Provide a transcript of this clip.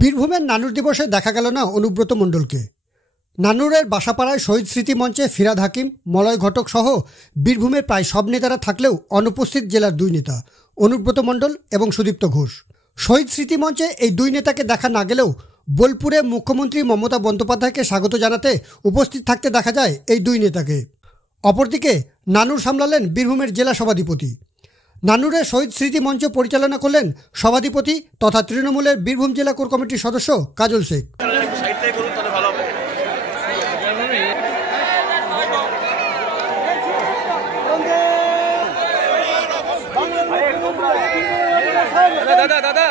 বীরভূমের নানুর দিবসে দেখা গেল না অনুব্রত মণ্ডলকে। নানুরের বাসাপাড়ায় শহীদ স্মৃতি মঞ্চে ফিরাদ হাকিম, মলয় ঘটক সহ বীরভূমের প্রায় সব নেতারা থাকলেও অনুপস্থিত জেলার দুই নেতা অনুব্রত মণ্ডল এবং সুদীপ্ত ঘোষ। শহীদ স্মৃতি মঞ্চে এই দুই নেতাকে দেখা না গেলেও বোলপুরে মুখ্যমন্ত্রী মমতা বন্দ্যোপাধ্যায়কে স্বাগত জানাতে উপস্থিত থাকতে দেখা যায় এই দুই নেতাকে। অপরদিকে নানুর সামলালেন বীরভূমের জেলা সভাধিপতি। নানুরের শহীদ স্মৃতি মঞ্চ পরিচালনা করলেন সভাধিপতি তথা তৃণমূলের বীরভূম জেলা কোর কমিটির সদস্য কাজল শেখ। দাদা